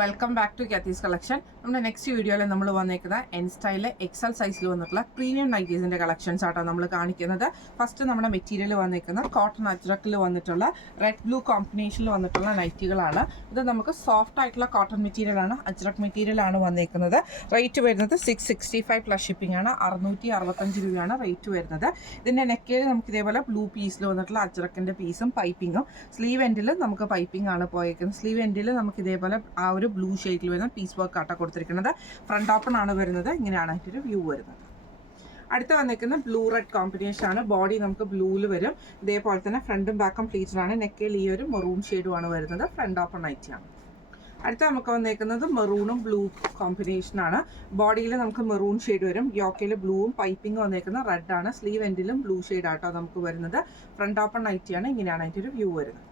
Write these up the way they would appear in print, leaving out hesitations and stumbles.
Welcome back to കാത്തീസ് collection. നമ്മുടെ next വീഡിയോയിൽ നമ്മൾ വന്നേക്കുന്ന എൻ സ്റ്റൈലിലെ എക്സൽ സൈസിൽ വന്നിട്ടുള്ള പ്രീമിയം നൈറ്റീസിന്റെ കളക്ഷൻസ് ആട്ടോ നമ്മൾ കാണിക്കുന്നത്. ഫസ്റ്റ് നമ്മുടെ മെറ്റീരിയൽ വന്നേക്കുന്ന കോട്ടൺ അജ്രക്കിൽ വന്നിട്ടുള്ള റെഡ് ബ്ലൂ കോമ്പിനേഷനിൽ വന്നിട്ടുള്ള നൈറ്റികളാണ്. ഇത് നമുക്ക് സോഫ്റ്റ് ആയിട്ടുള്ള കോട്ടൺ മെറ്റീരിയൽ ആണ്, അജ്രക് മെറ്റീരിയൽ ആണ് വന്നേക്കുന്നത്. റേറ്റ് വരുന്നത് 665 പ്ലസ് ഷിപ്പിംഗ് ആണ്. 665 രൂപയാണ് റേറ്റ് വരുന്നത്. ഇതിന്റെ നെക്കിൽ നമുക്ക് ഇതേപോലെ ബ്ലൂ പീസിൽ വന്നിട്ടുള്ള അജ്രക്കിന്റെ പീസും പൈപ്പിങ്ങും, സ്ലീവ് എൻഡിൽ നമുക്ക് പൈപ്പിംഗ് ആണ് പോയേക്കുന്നത്. സ്ലീവ് എൻഡിൽ നമുക്ക് ഇതേപോലെ ആ ഒരു ബ്ലൂ ഷെയ്ഡിൽ വരുന്ന പീസ് വർക്ക് ആട്ട കൊടുത്തിരിക്കുന്നത്. ഫ്രണ്ട് ഓപ്പൺ ആണ് വരുന്നത്. ഇങ്ങനെയാണ് അതിൻ്റെ വ്യൂ വരുന്നത്. അടുത്ത വന്നിരിക്കുന്ന ബ്ലൂ റെഡ് കോമ്പിനേഷൻ ആണ്. ബോഡി നമുക്ക് ബ്ലൂവിൽ വരും. ഇതേപോലെ തന്നെ ഫ്രണ്ടും ബാക്കും പ്ലീറ്റഡ് ആണ്. നെക്കിൽ ഈ ഒരു മെറൂൺ ഷെയ്ഡുമാണ് വരുന്നത്. ഫ്രണ്ട് ഓപ്പൺ നൈറ്റിയാണ്. അടുത്ത നമുക്ക് വന്നേക്കുന്നത് മെറൂണും ബ്ലൂ കോമ്പിനേഷൻ ആണ്. ബോഡിയിൽ നമുക്ക് മെറൂൺ ഷെയ്ഡ് വരും. യോക്കയിൽ ബ്ലൂവും പൈപ്പിംഗ് വന്നേക്കുന്നത് റെഡ് ആണ്. സ്ലീവ് എൻഡിലും ബ്ലൂ ഷെയ്ഡ് ആട്ടോ നമുക്ക് വരുന്നത്. ഫ്രണ്ട് ഓപ്പൺ നൈറ്റിയാണ്. ഇങ്ങനെയാണ് അതിൻ്റെ ഒരു വ്യൂ വരുന്നത്.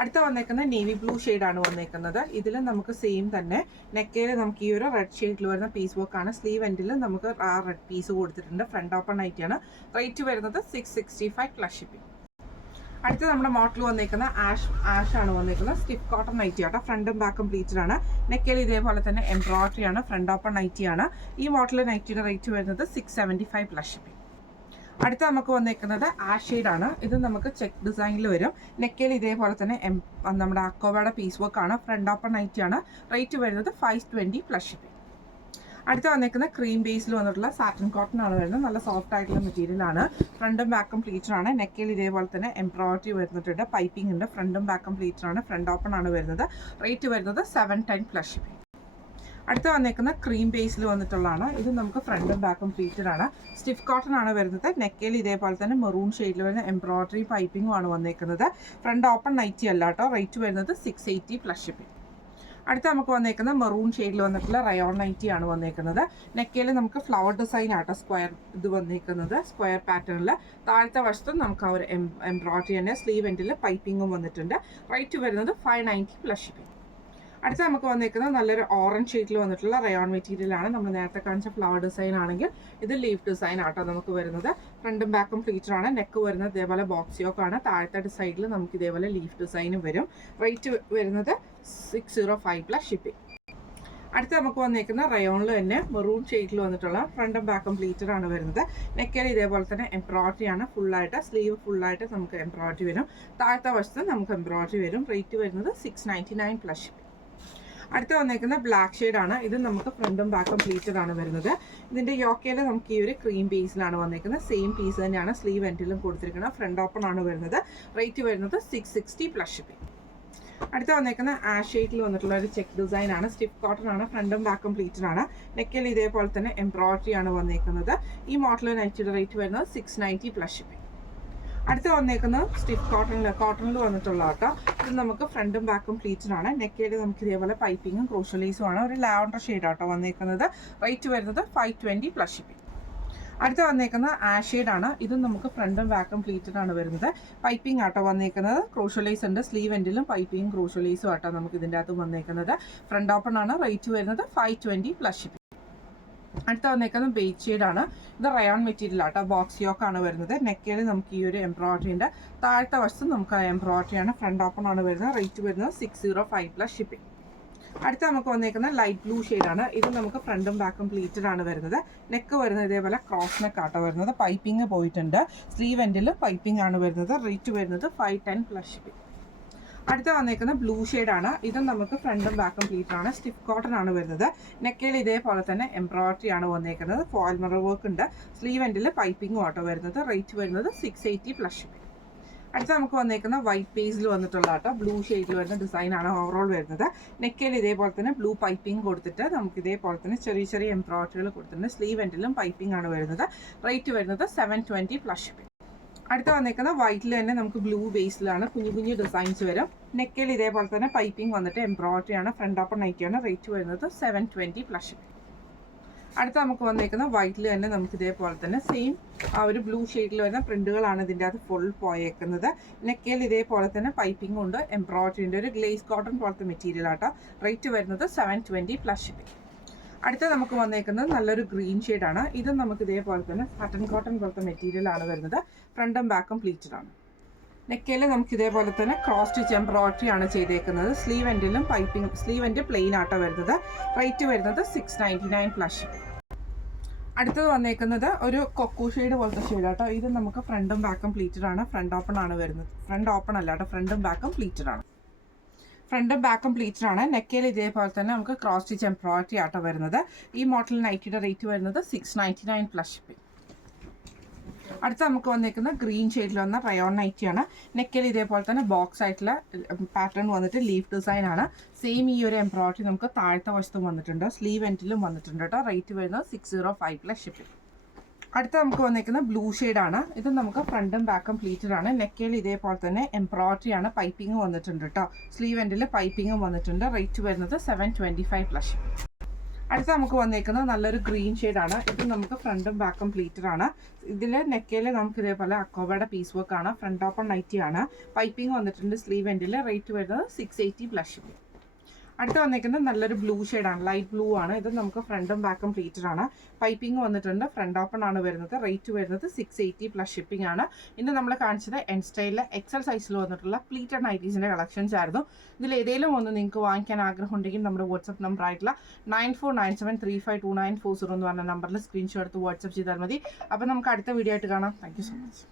അടുത്ത വന്നേക്കുന്നത് നേവി ബ്ലൂ ഷെയ്ഡാണ് വന്നേക്കുന്നത്. ഇതിൽ നമുക്ക് സെയിം തന്നെ നെക്കയിൽ നമുക്ക് ഈ ഒരു റെഡ് ഷെയ്ഡിൽ വരുന്ന പീസ് വർക്ക് ആണ്. സ്ലീവ് എൻഡിൽ നമുക്ക് ആ റെഡ് പീസ് കൊടുത്തിട്ടുണ്ട്. ഫ്രണ്ട് ഓപ്പൺ നൈറ്റിയാണ്. റേറ്റ് വരുന്നത് 665 പ്ലസ് ഷിപ്പിംഗ്. അടുത്ത നമ്മുടെ മോഡൽ വന്നേക്കുന്ന ആഷ് ആണ് വന്നേക്കുന്നത്. സ്റ്റിഫ് കോട്ടൺ നൈറ്റി ആട്ടോ. ഫ്രണ്ടും ബാക്കും പ്ലീറ്റഡ് ആണ്. നെക്കയിൽ ഇതേപോലെ തന്നെ എംബ്രോയിഡറി ആണ്. ഫ്രണ്ട് ഓപ്പൺ നൈറ്റിയാണ്. ഈ മോഡൽ നൈറ്റിയുടെ റേറ്റ് വരുന്നത് 675 പ്ലസ് ഷിപ്പിംഗ്. അടുത്ത നമുക്ക് വന്നേക്കുന്നത് ആഷ് ഷെയ്ഡാണ്. ഇത് നമുക്ക് ചെക്ക് ഡിസൈനിൽ വരും. നെക്കയിൽ ഇതേപോലെ തന്നെ നമ്മുടെ അക്കോബയുടെ പീസ് വർക്ക് ആണ്. ഫ്രണ്ട് ഓപ്പൺ നൈറ്റിയാണ്. റേറ്റ് വരുന്നത് 520 പ്ലസ് ഷിപ്പിംഗ്. അടുത്ത വന്നേക്കുന്ന ക്രീം ബേസിൽ വന്നിട്ടുള്ള സാറ്റൻ കോട്ടൺ ആണ് വരുന്നത്. നല്ല സോഫ്റ്റ് ആയിട്ടുള്ള മെറ്റീരിയൽ ആണ്. ഫ്രണ്ടും ബാക്കും പ്ലീറ്റഡ് ആണ്. നെക്കയിൽ ഇതേപോലെ തന്നെ എംബ്രോയിഡറി വരുന്നിട്ടുണ്ട്. പൈപ്പിംഗ് ഉണ്ട്. ഫ്രണ്ടും ബാക്കും പ്ലീറ്റഡ് ആണ്. ഫ്രണ്ട് ഓപ്പൺ ആണ് വരുന്നത്. റേറ്റ് വരുന്നത് 710 പ്ലസ് ഷിപ്പിംഗ്. അടുത്ത വന്നേക്കുന്ന ക്രീം ബേസിൽ വന്നിട്ടുള്ളതാണ്. ഇത് നമുക്ക് ഫ്രണ്ടും ബാക്കും പ്ലീറ്റഡ് ആണ്. സ്റ്റിഫ് കോട്ടൺ ആണ് വരുന്നത്. നെക്കയിൽ ഇതേപോലെ തന്നെ മെറൂൺ ഷെയ്ഡിൽ വരുന്ന എംബ്രോയിഡറി പൈപ്പിംഗും ആണ് വന്നേക്കുന്നത്. ഫ്രണ്ട് ഓപ്പൺ നൈറ്റി അല്ല കേട്ടോ. റേറ്റ് വരുന്നത് 680 പ്ലസ് ഷിപ്പിംഗ്. അടുത്ത നമുക്ക് വന്നേക്കുന്ന മെറൂൺ ഷെയ്ഡിൽ വന്നിട്ടുള്ള റയോൺ നൈറ്റി ആണ് വന്നേക്കുന്നത്. നെക്കയിൽ നമുക്ക് ഫ്ലവർ ഡിസൈൻ ആട്ടോ സ്ക്വയർ ഇത് വന്നേക്കുന്നത്. സ്ക്വയർ പാറ്റേണിൽ താഴത്തെ വശത്തും നമുക്ക് ആ ഒരു എംബ്രോയിഡറി തന്നെ. സ്ലീവ് എൻഡിൽ പൈപ്പിംഗും വന്നിട്ടുണ്ട്. റേറ്റ് വരുന്നത് 590 പ്ലസ് ഷിപ്പിംഗ്. അടുത്ത നമുക്ക് വന്നേക്കുന്നത് നല്ലൊരു ഓറഞ്ച് ഷെയ്ഡിൽ വന്നിട്ടുള്ള റയോൺ മെറ്റീരിയൽ ആണ്. നമ്മൾ നേരത്തെ കാണിച്ച ഫ്ലവർ ഡിസൈൻ ആണെങ്കിൽ ഇത് ലീഫ് ഡിസൈൻ ആട്ടോ നമുക്ക് വരുന്നത്. ഫ്രണ്ടും ബാക്കും പ്ലീറ്റഡ് ആണ്. നെക്ക് വരുന്നത് ഇതേപോലെ ബോക്സ് യോക്ക് ആണ്. താഴത്തെ സൈഡിൽ നമുക്ക് ഇതേപോലെ ലീഫ് ഡിസൈനും വരും. റേറ്റ് വരുന്നത് 605 പ്ലസ് ഷിപ്പിംഗ്. അടുത്ത നമുക്ക് വന്നേക്കുന്ന റയോണിൽ തന്നെ മെറൂൺ ഷെയ്ഡിൽ വന്നിട്ടുള്ള ഫ്രണ്ടും ബാക്കും പ്ലീറ്റഡ് ആണ് വരുന്നത്. നെക്കയിൽ ഇതേപോലെ തന്നെ എംബ്രോയിഡറി ആണ്. ഫുള്ളായിട്ട് സ്ലീവ് ഫുള്ളായിട്ട് നമുക്ക് എംബ്രോയിഡറി വരും. താഴത്തെ വശത്ത് നമുക്ക് എംബ്രോയിഡറി വരും. റേറ്റ് വരുന്നത് 699 പ്ലസ് ഷിപ്പിംഗ്. അടുത്ത വന്നേക്കുന്ന ബ്ലാക്ക് ഷെയ്ഡ് ആണ്. ഇത് നമുക്ക് ഫ്രണ്ടും ബാക്കും പ്ലീറ്റഡ് ആണ് വരുന്നത്. ഇതിന്റെ യോക്കയിൽ നമുക്ക് ഈ ഒരു ക്രീം ബേസിലാണ് വന്നേക്കുന്നത്. സെയിം പീസ് തന്നെയാണ് സ്ലീവ് എൻഡിലും കൊടുത്തിരിക്കുന്നത്. ഫ്രണ്ട് ഓപ്പൺ ആണ് വരുന്നത്. റേറ്റ് വരുന്നത് 660 പ്ലസ് ഷിപ്പിംഗ്. അടുത്ത വന്നേക്കുന്ന ആഷ് ഷെയ്ഡിൽ വന്നിട്ടുള്ള ഒരു ചെക്ക് ഡിസൈൻ ആണ്. സ്റ്റിഫ് കോട്ടൺ ആണ്. ഫ്രണ്ടും ബാക്കും പ്ലീറ്റഡ് ആണ്. നെക്കിൽ ഇതേപോലെ തന്നെ എംബ്രോയിഡറി ആണ് വന്നേക്കുന്നത്. ഈ മോഡൽ നൈറ്റിയുടെ റേറ്റ് വരുന്നത് 690 പ്ലസ് ഷിപ്പിംഗ്. അടുത്ത വന്നേക്കുന്നത് സ്റ്റിഫ് കോട്ടണിൽ വന്നിട്ടുള്ള ആട്ടോ. ഇത് നമുക്ക് ഫ്രണ്ടും ബാക്കും പ്ലീറ്റഡ് ആണ്. നെക്കയിൽ നമുക്ക് ഇതേപോലെ പൈപ്പിങ്ങും ക്രോഷ്യലൈസും ആണ്. ഒരു ലാവൻഡർ ഷെയ്ഡ് ആട്ടോ വന്നേക്കുന്നത്. റേറ്റ് വരുന്നത് 520 പ്ലസ് ഷിപ്പിംഗ്. അടുത്ത വന്നേക്കുന്ന ആഷ് ഷെയ്ഡ് ആണ്. ഇതും നമുക്ക് ഫ്രണ്ടും ബാക്കും പ്ലീറ്റഡ് ആണ് വരുന്നത്. പൈപ്പിംഗ് ആട്ടോ വന്നേക്കുന്നത്. ക്രോഷ്യലൈസ് ഉണ്ട്. സ്ലീവ് എൻഡിലും പൈപ്പിങ്ങും ക്രോഷ്യലൈസും ആട്ടോ നമുക്ക് ഇതിൻ്റെ അകത്ത് വന്നേക്കുന്നത്. ഫ്രണ്ട് ഓപ്പൺ ആണ്. റേറ്റ് വരുന്നത് 520 പ്ലസ് ഷിപ്പിംഗ്. അടുത്ത വന്നേക്കുന്നത് ബേജ് ഷെയ്ഡ് ആണ്. ഇത് റയോൺ മെറ്റീരിയൽ ആട്ടോ. ബോക്സ് യോക്ക് ആണ് വരുന്നത്. നെക്കയിൽ നമുക്ക് ഈ ഒരു എംബ്രോയിഡറി ഉണ്ട്. താഴത്തെ വശത്ത് നമുക്ക് ആ എംബ്രോയിഡറി ആണ്. ഫ്രണ്ട് ഓപ്പൺ ആണ് വരുന്നത്. റേറ്റ് വരുന്നത് 605 പ്ലസ് ഷിപ്പിംഗ്. അടുത്ത നമുക്ക് വന്നേക്കുന്ന ലൈറ്റ് ബ്ലൂ ഷെയ്ഡ് ആണ്. ഇത് നമുക്ക് ഫ്രണ്ടും ബാക്കും പ്ലീറ്റഡ് ആണ് വരുന്നത്. നെക്ക് വരുന്നത് ഇതേപോലെ ക്രോസ് നെക്ക് ആട്ടോ വരുന്നത്. പൈപ്പിംഗ് പോയിട്ടുണ്ട്. സ്ലീവ് എൻഡിൽ പൈപ്പിംഗ് ആണ് വരുന്നത്. റേറ്റ് വരുന്നത് 510 പ്ലസ് ഷിപ്പിംഗ്. അടുത്ത വന്നേക്കുന്ന ബ്ലൂ ഷെയ്ഡാണ്. ഇതും നമുക്ക് ഫ്രണ്ടും ബാക്കും പ്ലീറ്റഡ് ആണ്. സ്റ്റിഫ് കോട്ടൺ ആണ് വരുന്നത്. നെക്കയിൽ ഇതേപോലെ തന്നെ എംബ്രോയിഡറി ആണ് വന്നേക്കുന്നത്. ഫോയിൽ മിറർ വർക്ക് ഉണ്ട്. സ്ലീവ് എൻഡിൽ പൈപ്പിംഗും ആട്ടോ വരുന്നത്. റേറ്റ് വരുന്നത് 680 പ്ലസ് ഷിപ്പിംഗ്. അടുത്ത നമുക്ക് വന്നേക്കുന്ന വൈറ്റ് പേസിൽ വന്നിട്ടുള്ള ആട്ടോ. ബ്ലൂ ഷെയ്ഡിൽ വരുന്ന ഡിസൈൻ ആണ് ഓവറോൾ വരുന്നത്. നെക്കയിൽ ഇതേപോലെ തന്നെ ബ്ലൂ പൈപ്പിംഗ് കൊടുത്തിട്ട് നമുക്ക് ഇതേപോലെ തന്നെ ചെറിയ ചെറിയ എംബ്രോയിഡറികൾ കൊടുത്തിട്ടുണ്ട്. സ്ലീവ് എൻഡിലും പൈപ്പിംഗ് ആണ് വരുന്നത്. റേറ്റ് വരുന്നത് 720 പ്ലസ് ഷിപ്പിംഗ്. അടുത്ത വന്നേക്കുന്ന വൈറ്റിൽ തന്നെ നമുക്ക് ബ്ലൂ ബേസിലാണ്. കുഞ്ഞു കുഞ്ഞു ഡിസൈൻസ് വരും. നെക്കിൽ ഇതേപോലെ തന്നെ പൈപ്പിംഗ് വന്നിട്ട് എംബ്രോയിഡറി ആണ്. ഫ്രണ്ട് ഓപ്പൺ നൈറ്റിയാണ്. റേറ്റ് വരുന്നത് 720 പ്ലസ് ഷിപ്പിംഗ്. അടുത്ത നമുക്ക് വന്നേക്കുന്ന വൈറ്റിൽ തന്നെ നമുക്ക് ഇതേപോലെ തന്നെ സെയിം ആ ഒരു ബ്ലൂ ഷെയ്ഡിൽ വരുന്ന പ്രിന്റുകളാണ് ഇതിൻ്റെ അകത്ത് ഫുൾ പോയേക്കുന്നത്. നെക്കിൽ ഇതേപോലെ തന്നെ പൈപ്പിംഗ് ഉണ്ട്. എംബ്രോയിഡറി ഉണ്ട്. ഒരു ഗ്ലേസ് കോട്ടൺ പോലത്തെ മെറ്റീരിയൽ ആട്ടോ. റേറ്റ് വരുന്നത് 720 പ്ലസ് ഷിപ്പിംഗ്. അടുത്ത നമുക്ക് വന്നേക്കുന്നത് നല്ലൊരു ഗ്രീൻ ഷെയ്ഡാണ്. ഇതും നമുക്ക് ഇതേപോലെ തന്നെ സാറ്റൻ കോട്ടൺ പോലത്തെ മെറ്റീരിയൽ ആണ് വരുന്നത്. ഫ്രണ്ടും ബാക്കും പ്ലീറ്റഡ് ആണ്. നെക്കയിൽ നമുക്ക് ഇതേപോലെ തന്നെ ക്രോസ് സ്റ്റിച്ച് എംബ്രോയിഡറി ആണ് ചെയ്തേക്കുന്നത്. സ്ലീവ് എൻഡിലും പൈപ്പിംഗ്, സ്ലീവ് എൻഡ് പ്ലെയിൻ ആട്ടോ വരുന്നത്. റേറ്റ് വരുന്നത് 699 പ്ലസ്. അടുത്തത് വന്നേക്കുന്നത് ഒരു കൊക്കു ഷെയ്ഡ് പോലത്തെ ഷെയ്ഡ് ആട്ടോ. ഇത് നമുക്ക് ഫ്രണ്ടും ബാക്കും പ്ലീറ്റഡ് ആണ്. ഫ്രണ്ട് ഓപ്പൺ ആണ് വരുന്നത്. ഫ്രണ്ട് ഓപ്പൺ അല്ല കേട്ടോ, ഫ്രണ്ടും ബാക്കും പ്ലീറ്റഡ് ആണ്. ഫ്രണ്ടും ബാക്കും പ്ലീറ്റഡ് ആണ്. നെക്കയിൽ ഇതേപോലെ തന്നെ നമുക്ക് ക്രോസ് സ്റ്റിച്ച് എംബ്രോയിഡറി ആട്ടോ വരുന്നത്. ഈ മോഡൽ നൈറ്റിയുടെ റേറ്റ് വരുന്നത് 699 പ്ലസ് ഷിപ്പിംഗ്. അടുത്ത നമുക്ക് വന്നേക്കുന്ന ഗ്രീൻ ഷെയ്ഡിൽ വന്ന റയോൺ നൈറ്റിയാണ്. നെക്കയിൽ ഇതേപോലെ തന്നെ ബോക്സ് ആയിട്ടുള്ള പാറ്റേൺ വന്നിട്ട് ലീഫ് ഡിസൈൻ ആണ്. സെയിം ഈ ഒരു എംബ്രോയിഡറി നമുക്ക് താഴത്തെ വശത്തും വന്നിട്ടുണ്ട്, സ്ലീവ് എൻഡിലും വന്നിട്ടുണ്ട് കേട്ടോ. റേറ്റ് വരുന്നത് 605 പ്ലസ് ഷിപ്പിംഗ്. അടുത്ത നമുക്ക് വന്നേക്കുന്ന ബ്ലൂ ഷെയ്ഡാണ്. ഇത് നമുക്ക് ഫ്രണ്ടും ബാക്കും പ്ലീറ്റഡ് ആണ്. നെക്കയിൽ ഇതേപോലെ തന്നെ എംബ്രോയിഡറി ആണ്, പൈപ്പിംഗ് വന്നിട്ടുണ്ട് കേട്ടോ. സ്ലീവ് എൻഡിൽ പൈപ്പിംഗും വന്നിട്ടുണ്ട്. റേറ്റ് വരുന്നത് 725 പ്ലസ്. അടുത്ത നമുക്ക് വന്നേക്കുന്നത് നല്ലൊരു ഗ്രീൻ ഷെയ്ഡാണ്. ഇത് നമുക്ക് ഫ്രണ്ടും ബാക്കും പ്ലീറ്റഡ് ആണ്. ഇതിൽ നെക്കയിൽ നമുക്ക് ഇതേപോലെ അക്കോബയുടെ പീസ് വർക്ക് ആണ്. ഫ്രണ്ട് ഓപ്പൺ നൈറ്റി ആണ്. പൈപ്പിംഗ് വന്നിട്ടുണ്ട് സ്ലീവ് എൻഡിൽ. റേറ്റ് വരുന്നത് 680 പ്ലസ്. അടുത്ത് വന്നേക്കുന്നത് നല്ലൊരു ബ്ലൂ ഷെയ്ഡാണ്, ലൈറ്റ് ബ്ലൂ ആണ്. ഇത് നമുക്ക് ഫ്രണ്ടും ബാക്കും പ്ലീറ്റഡ് ആണ്. പൈപ്പിംഗ് വന്നിട്ടുണ്ട്. ഫ്രണ്ട് ഓപ്പൺ ആണ് വരുന്നത്. റേറ്റ് വരുന്നത് 680 പ്ലസ് ഷിപ്പിംഗ് ആണ്. ഇന്ന് നമ്മൾ കാണിച്ചത് എൻ സ്റ്റൈലിലെ എക്സൽ സൈസിൽ വന്നിട്ടുള്ള പ്ലീറ്റഡ് നൈറ്റീസിൻ്റെ കളക്ഷൻസ് ആയിരുന്നു. ഇതിൽ ഏതെങ്കിലും ഒന്ന് നിങ്ങൾക്ക് വാങ്ങിക്കാൻ ആഗ്രഹം ഉണ്ടെങ്കിൽ നമ്മുടെ വാട്സപ്പ് നമ്പർ ആയിട്ടുള്ള 9497352940 എന്ന് പറഞ്ഞ നമ്പറിൽ സ്ക്രീൻഷോട്ട് എടുത്ത് വാട്സപ്പ് ചെയ്താൽ മതി. അപ്പോൾ നമുക്ക് അടുത്ത വീഡിയോ ആയിട്ട് കാണാം. Thank you so much.